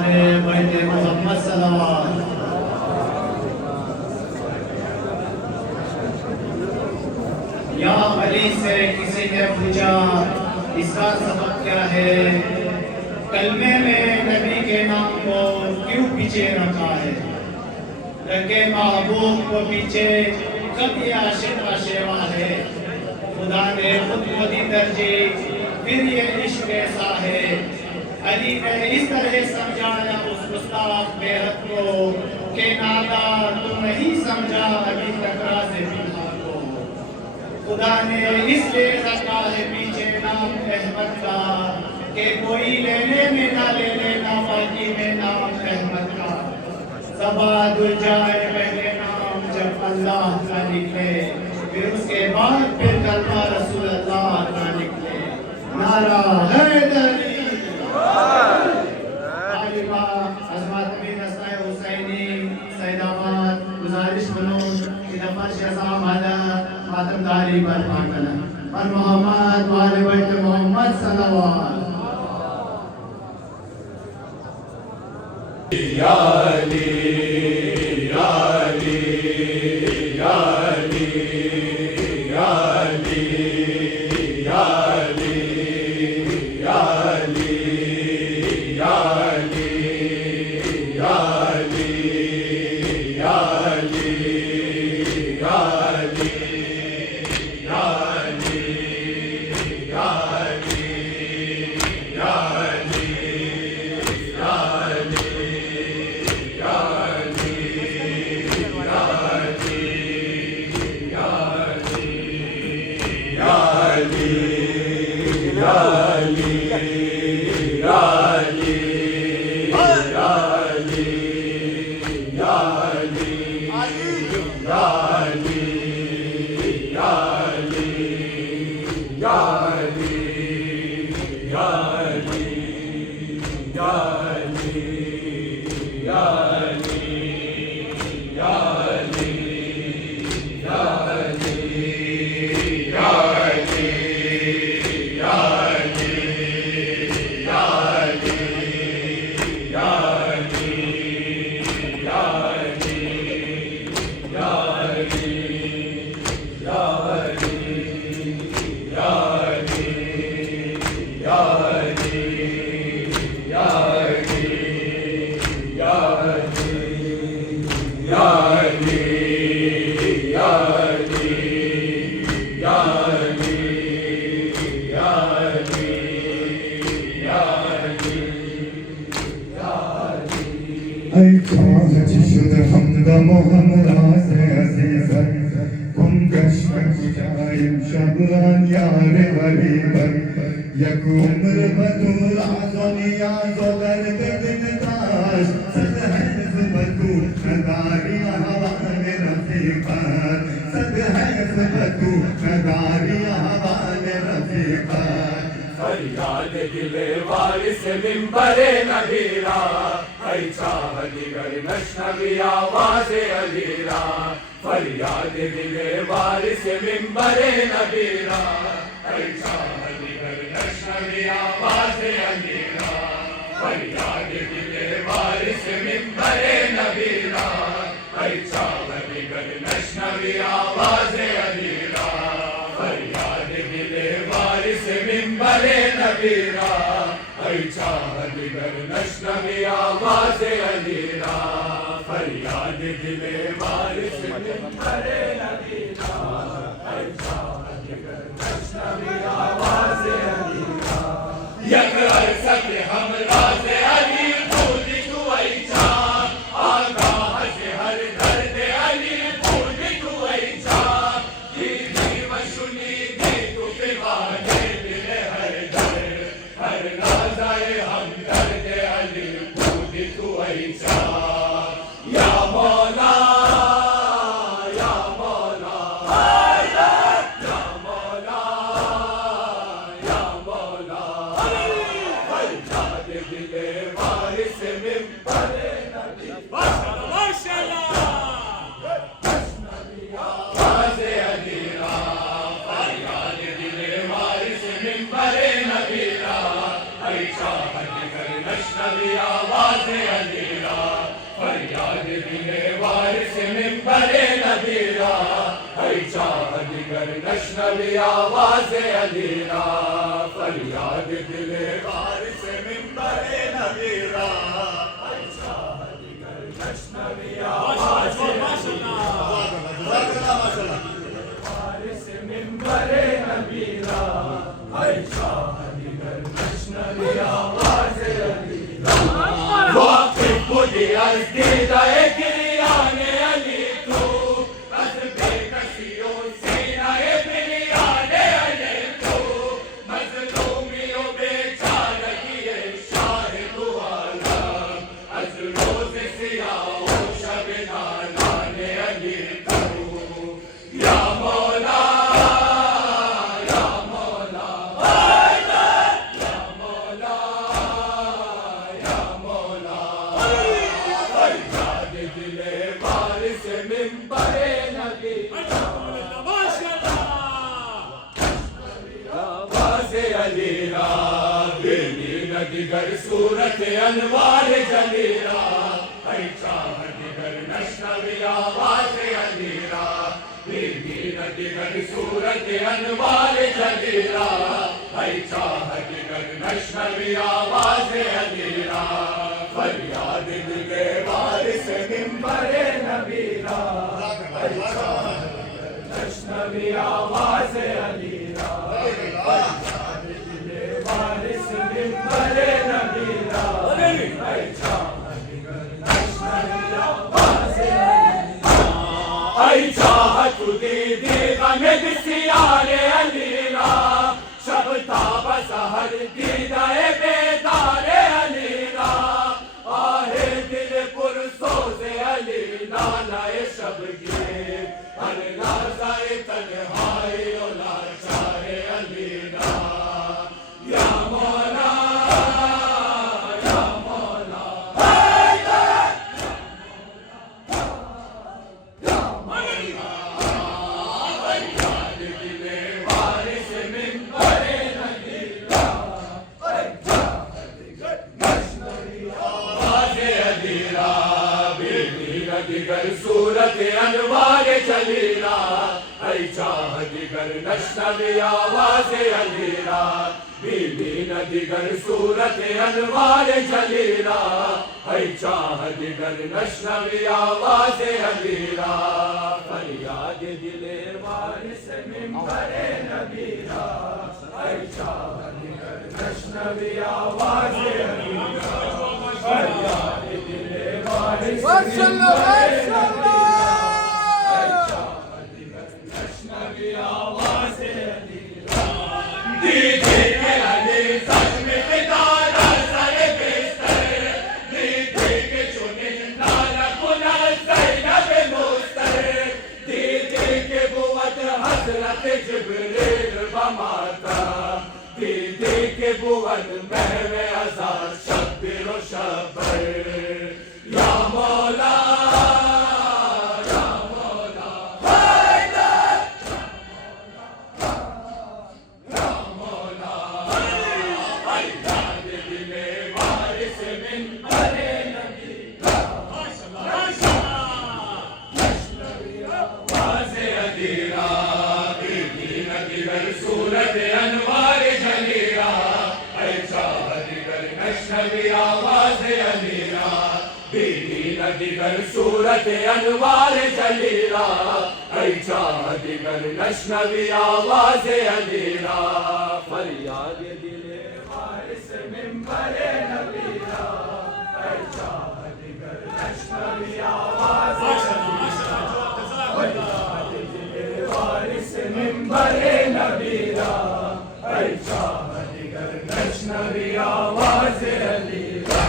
आले बैत मोहम्मद सल्लल्लाहु। या अली से किसी ने पूछा इसका सबब क्या है, कलमे में नबी के नाम को क्यों पीछे रखा है। रखे महबूब को पीछे कब ये आशिक का शेवा है। खुदा ने खुद को दी तरजीह फिर ये इश्क कैसा है। अली ने इस तरह समझाया उस गुस्ताख बेहद को कि नादा तू नहीं समझा अभी तकरा से बिना को। खुदा ने इसलिए रखा है पीछे नाम अहमद का कि कोई लेने में ना ले लेना बाकी में नाम अहमद का। सबादुल जाए पहले नाम जब अल्लाह का निकले, फिर उसके बाद फिर कलमा रसूल अल्लाह का निकले। नारा हैदरी आलिमा अज़मत अमीन हसन हुसैनी सैदाबाद। गुजारिश करूं कि दफा शहज़ा माला मातमदारी बर्पा करें और मोहम्मद वाले बैत मोहम्मद सल्लल्लाहु। या अली या अली या अली या अली या अली या अली या अली या अली या अली या अली या अली या अली या अली या अली फरियाद दिले वारिस मिंबरे नबीरा, हई चाह दिगर नशनवी आवाज़ अलीरा। फरियाद दिले वारिस मिंबरे नबीरा, हई चाह दिगर नशनवी आवाज़ अलीरा। फरियाद दिले वारिस मिंबरे नबीरा, हई चाह दिगर नशनवी आवाज़ अलीरा। फरियाद दिले वारिस मिंबरे नबीरा, हई चाह दिगर नशनवी आवाज़ अलीरा। फरियाद दिले वारिस मिंबरे नबीरा, हई चाह दिगर नशनवी आवाज़ अलीरा। यक अरसत हम राज़ अली भूल तू आई चाह, आगाह से हर दर्द अली भूल तू आई चाह। दीदी वशुनी दी तू फिवाने दिले हर दर्द, हर राज़ाए हम दर्द अली भूल तू आई चाह। या मौला या मौला या मौला या मौला। फरियाद दिले वारिस मिंबरे नबीरा, नशनवी आवाज़ अलीरा। फरियाद दिले वारिस मिंबरे नबीरा, हई चाह दिगर नशनवी नशनवी आवाज़े अलीरा फरियाद दिले वारिस मिंबरे नबीरा है चाह दिगर नशनवी आवाज़े अलीरा फरियाद दिले वारिस मिंबरे नबीरा है चाह दिगर नशनवी आवाज़े वारिस मिंबरे नबीरा है चाह दिगर नशनवी आवाज़े अलीरा वाक़िफ़ बुदी अर्ज़ दीदा गिरियाने अली तू अज़ बेकसियो सीनाए बिरियाने अली तू मज़लूमियो बेचारगी शाहिद आलम अज़ रोज़ सियाओ शब नालाने अली तू या मौला या मौला या मौला या मौला फरियाद दिले वारिस मिंबरे नबी आवाज़े अलीरा बेनीन दिगर सूरत अनवार जलीरा है चाह दिगर नशनवी आवाज़े अलीरा बेनीन दिगर सूरत अनवार जलीरा है चाह दिगर नशनवी आवाज़े अलीरा फरियाद दिले वारिस मिंबरे नबीरा है चाह दिगर नशनवी आवाज़े अलीरा फरियाद दिले वारिस मिंबरे नबीरा है चाह दिगर नशनवी आवाज़े अलीरा ऐ चाहत दीदी गमे बिसियारे अलीरा शब ताब सहर दीदाए बेदारे अलीरा आहे दिल पुरसोज़े अली नालाए शबगीर हर लाज़ाए तन्हाई ओ लाचारे अलीरा या मौला या मौला या मौला फरियाद दिले वारिस मिंबरे नबीरा है चाह दिगर नशनवी आवाज़े अलीरा बेनीन दिगर सूरत अनवार जलीरा है चाह दिगर नशनवी आवाज़े अलीरा बेनीन दिगर सूरत अनवार जलीरा है चाह दिगर नशनवी आवाज़े अलीरा फरियाद दिले वारिस मिंबरे नबीरा है चाह दिगर नशनवी आवाज़े अलीरा फरियाद दिले वारिस मिंबरे नबीरा है चाह दिगर नशनवी आवाज़े अलीरा दीदी के अली सच में फिदारा सर बिस्तर दीदी के चुने नाला गुना ज़ैनब मुस्तर दीदी के बुवत हज़रत जिब्रील बमाता दीदी के बुवत महवे अज़ार शब्बिर व शब्बर या मौला या मौला या मौला फरियाद दिले वारिस मिंबरे नबीरा नशनवी आवाज़े अलीरा बेनीन दिगर सूरत अनवार जलीरा है चाह दिगर नशनवी आवाज़े अलीरा बेनीन दिगर सूरत अनवार जलीरा है चाह दिगर नशनवी आवाज़े अलीरा फरियाद दिले वारिस मिंबरे नबीरा है चाह दिगर नशनवी आवाज़े अलीरा फरियाद दिले वारिस मिंबरे नबीरा है चाह दिगर नशनवी आवाज़े अलीरा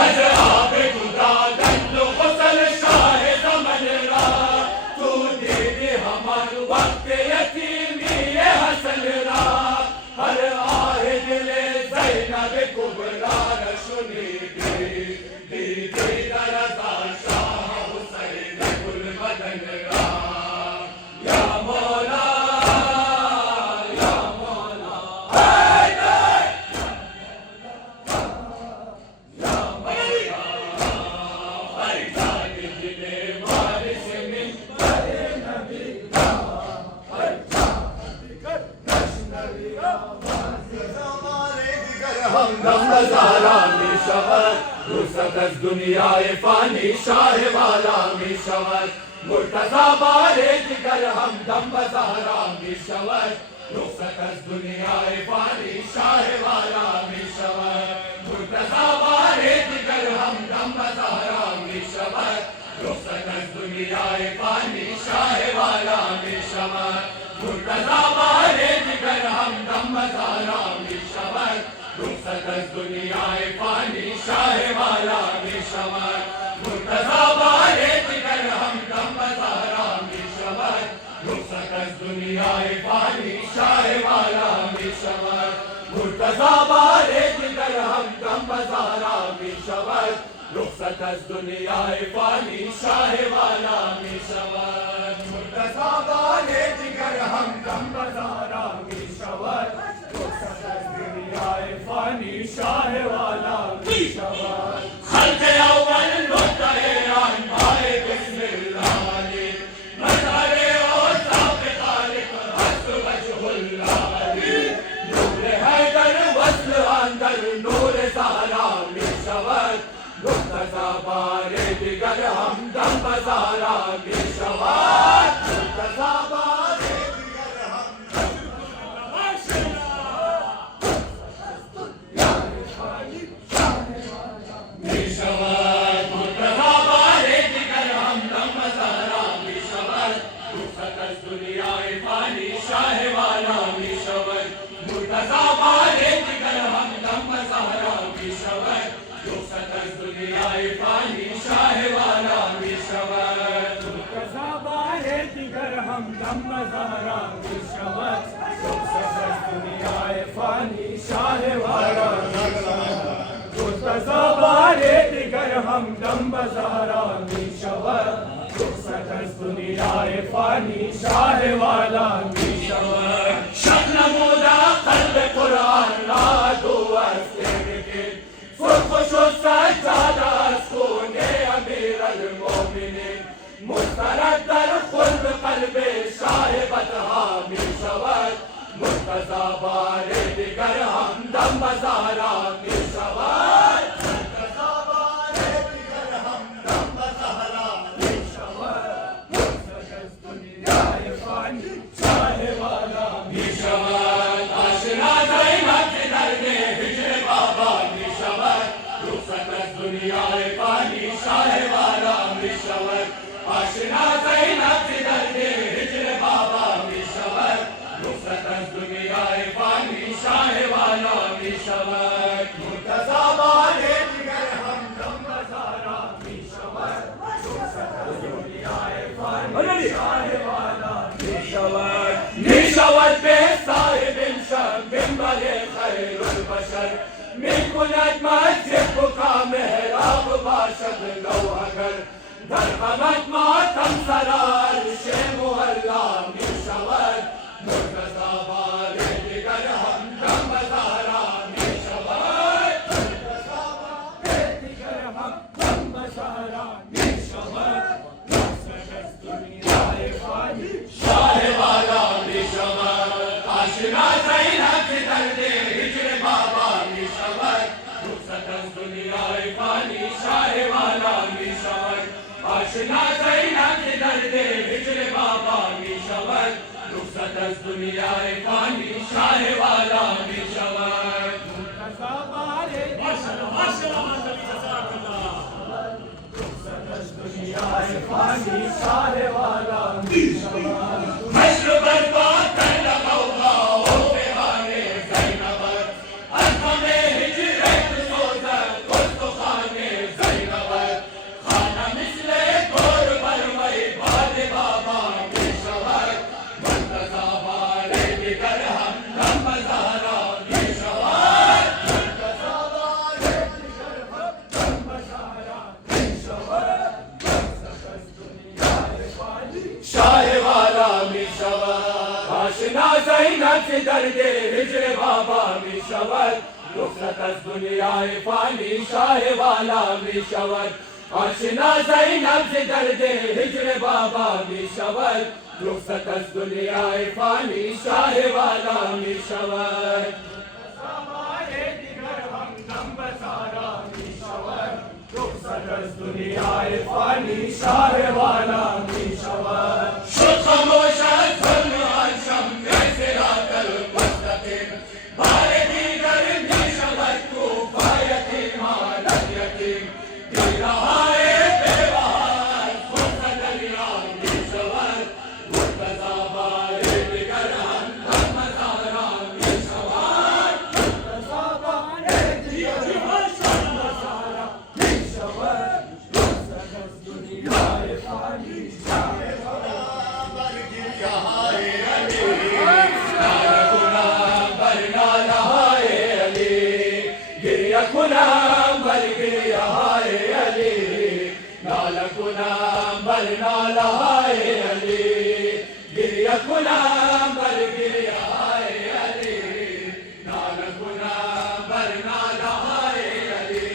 अज आप खुदा दल्लो फसल शाह ज़मन रा तू दीदी हमार वक्त यतीमी हसन रा हर आहे दिले ज़ैनब कुबरा شود رخصت از دنیای فانی شاه والا می شود مرتضی بار دیگر همدم به زهرا می شود رخصت از دنیای فانی شاه والا می شود مرتضی بار دیگر همدم به زهرا می شود رخصت از دنیای فانی شاه والا می شود مرتضی بار دیگر همدم به زهرا می شود رخصت از دنیای فانی شاه والا می شود مرتضی بار دیگر همدم به زهرا می شود رخصت از دنیای فانی شاه والا می شود مرتضی بار دیگر همدم به زهرا می شود رخصت از دنیای فانی شاه والا می شود مرتضی بار دیگر همدم به زهرا می شود رخصت از دنیای فانی شاه والا می شود خلق اول نقطه ایران پای بسم الله علی مظهر اوصاف خالق هست وجه الله علی نور حیدر وصل اندر نور زهرا می شود مرتضی بار دیگر همدم به زهرا می شود مرتضی بار دیگر همدم می شود مرتضی بار دیگر همدم به زهرا می شود رخصت از دنیای فانی شاه والا می شود مرتضی بار دیگر همدم به زهرا می شود رخصت از دنیای فانی شاه والا می شود مرتضی بار دیگر همدم به زهرا می شود رخصت از دنیای فانی شاه والا می شود مرتضی بار دیگر همدم به زهرا می شود رخصت از دنیای فانی شاه والا می شود شب نموده قلب قرآن را دو از تیرگیر سرخوش و سجاده از خون امیر المؤمنین مسترد در خلب قلب شاه بدها می شود مرتضی بار دیگر همدم به زهرا می شود مرتضی بار دیگر همدم به زهرا می شود رخصت از دنیای فانی شاه والا می شود آشنا زینب که درد هجر بابا می شود رخصت از دنیای فانی شاه والا می شود آشنا زینب که درد هجر بابا می شود رخصت از دنیای فانی شاه والا می شود مرتضی بار دیگر همدم به زهرا می شود رخصت از دنیای فانی شاه والا می شود می شود به صاحب شب منبر خیر البشر می کند مسجد بکا محراب باشد لوحگر در غمت ماتم سرا عرش مولا می شود مرتضی بار دیگر همدم به زهرا می شود مرتضی بار دیگر همدم به زهرا می شود رخصت از دنیای فانی شاه والا می شود آشنا زینب که درد هجر بابا می شود رخصت از دنیای فانی شاه والا می شود آشنا زینب که درد هجر بابا می شود رخصت از دنیای فانی شاه والا می شود مرتضی بار رخصت از دنیای فانی شاه والا می شود مشربت با تن غوغا و بهار زینب از غم هجرت سوزد استخوان زینب خانه مثل گور بر وی باد بابا می شود مرتضی بار دیگر همدم به زهرا می شود مرتضی بار دیگر همدم به زهرا می شود رخصت از دنیای فانی شاه والا می شود آشنا زینب که درد هجر بابا می شود رخصت از دنیای فانی شاه والا می شود آشنا زینب که درد هجر بابا می شود رخصت از دنیای فانی شاه والا می شود مرتضی بار دیگر همدم به زهرا می दुनियाए फानी शाह वाला मी शवद शुद खामोश از ظلم انشم صراط المستقیم بار دیگر می شود کوفه یتیمان یتیم دیرهای بی‌بهار خود دریا می شود مرتضی بار دیگر هم مزارا می شود مرتضی بار دیگر هم مزارا می شود رخصت از دنیای فانی شاه کنم بر گریه های علی ناله کنم بر ناله های علی گریه کنم بر گریه های علی ناله کنم بر ناله های علی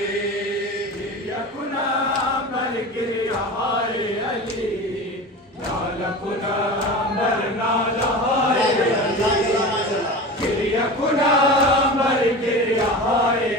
گریه کنم بر گریه های علی ناله کنم بر ناله های علی گریه کنم بر گریه های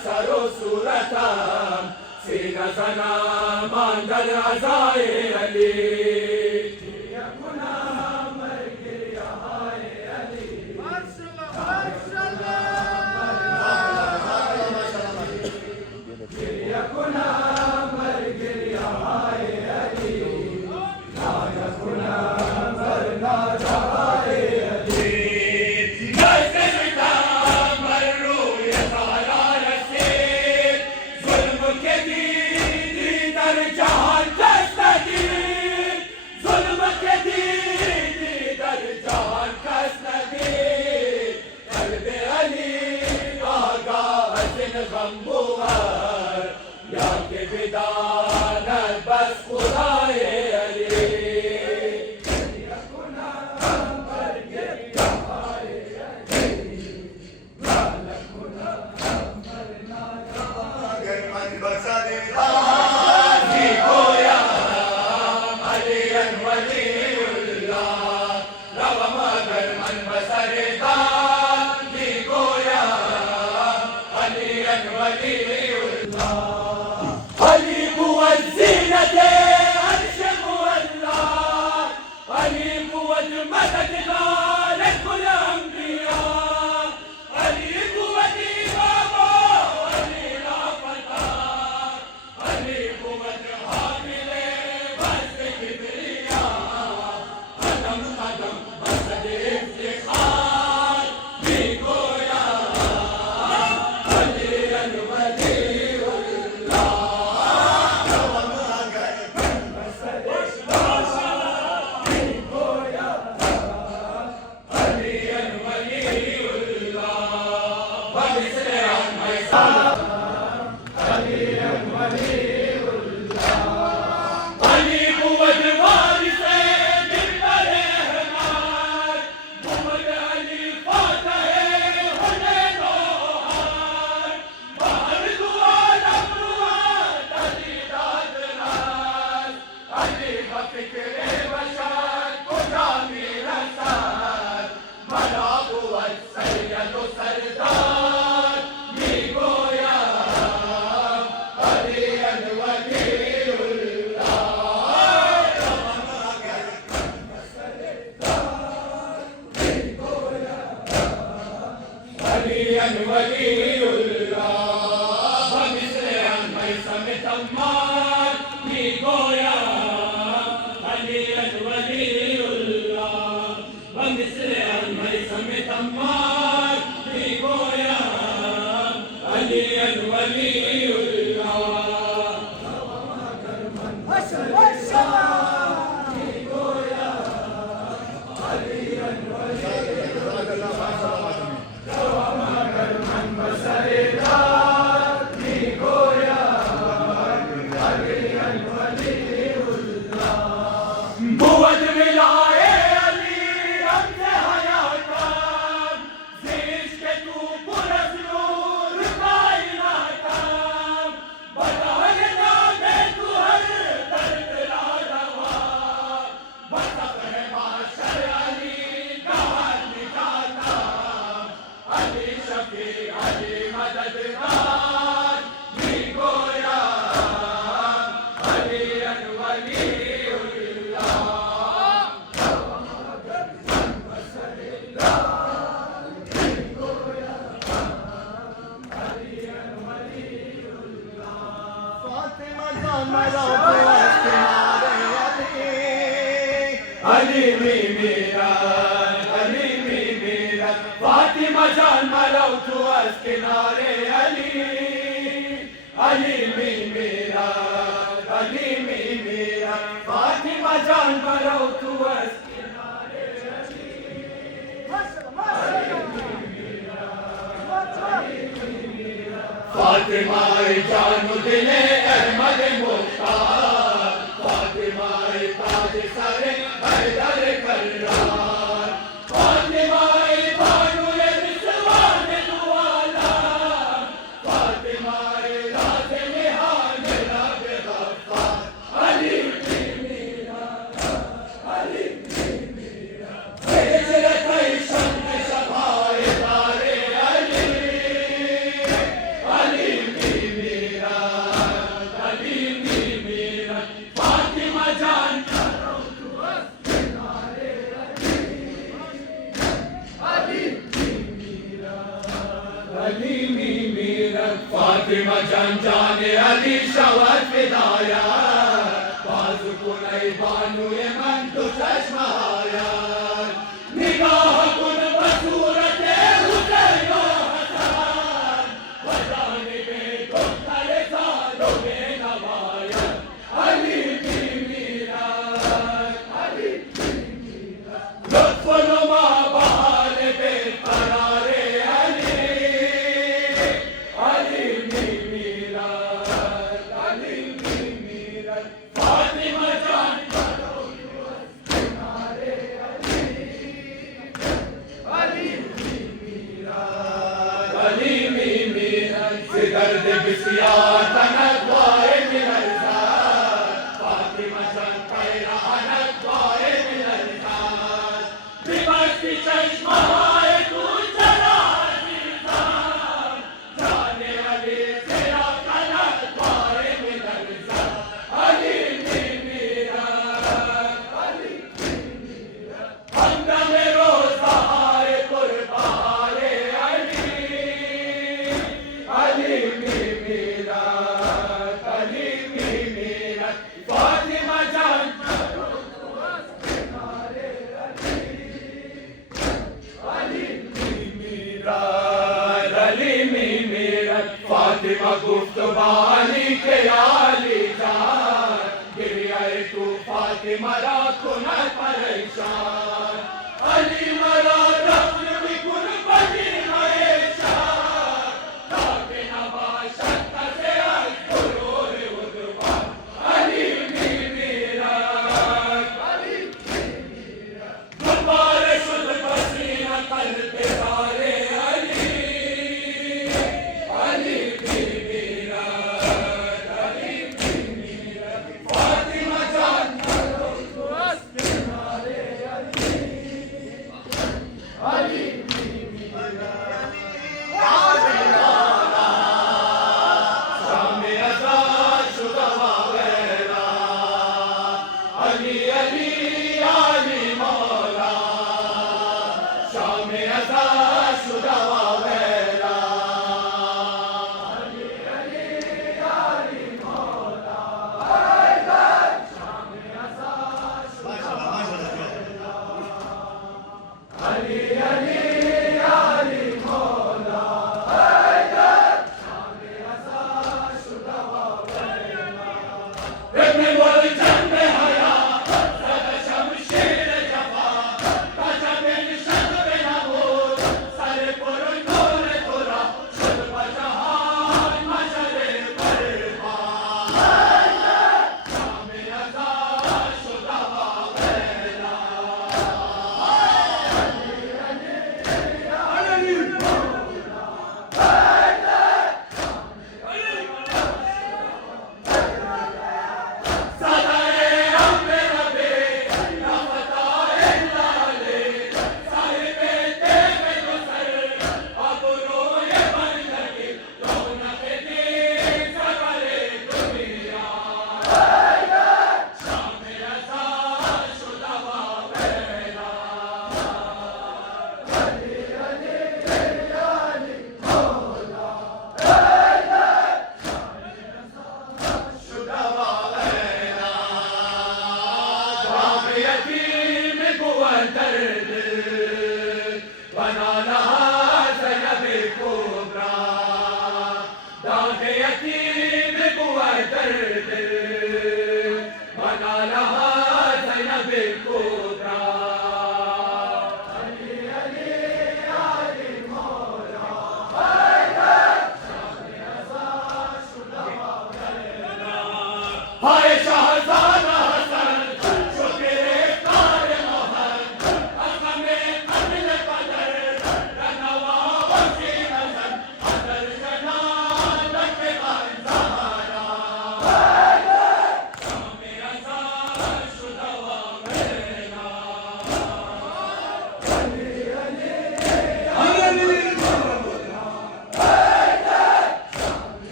سرو صورتم سینه زنم اندر عزای علی گریه کنم بر گریه های علی گریه کنم بر گریه های علی ناله کنم بر ناله های علی वलीउल्लाह बमिस्र मैसम तम्मार भी गोया अली वलीउल्लाह बमिस्र मैसम तम्मार भी गोया अली वलीउल्लाह बुवद मिलाए अली रंग हयाता जिस के तू पुरस नूर कायनाता बताए ना मैं तू हर दर्द ला दवा बता है माशर अली कहाँ निकाता अली शफी अली मददगार भी गोया अली वली अली मी मेरा फातिमा जान मलाउ तू अस किनारे अली मी मेरा फातिमा जान मलाउ तू अस फातिमा जान दिले अहमद मुख्तार फातिमा ताज सरे हैदर करार फातिमा बानु रिजवान दुआला फातिमा राज निहाल रब गफ्फार अली मेरा हिजरत शम्स शफाए तारे अली मेरा फातिमा जान फातिमा जान जाने अली शवत फिदाया बाजू कुनई बानु ये मन तो चश्माया निगाह कुन बसूरत हुसैन हसन बजाने में तो करे सालों में नवाया अली मेरा लुत्फ नुमा बहार बेकरारे फातिमा जान अली मेरा दर्द बिसियार तनवाए मिलजार फातिमा जान पैरा अनवाए मिलजार दिमाग की चश्माए तू चला दिलदार जाने अली तेरा कनवाए मिलजार अली मेरा हमदम रोज़ा हाय कुर्बाने अली मेरा फातिमा जान मेरा फातिमा गुफ्तबानी के आली जान गिरियाए तू फातिमा राखो न परेशान अली मरा रफ्न भी कुन बनी हमेशा ताके नबाशत से अल्फुरूर उद्वा अली मेरा गुबार शुद्ध पसीना कल पे तारे अली मेरा फातिमा जान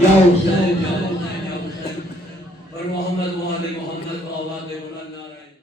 या हुसैन या हुसैन या हुसैन। पर मोहम्मद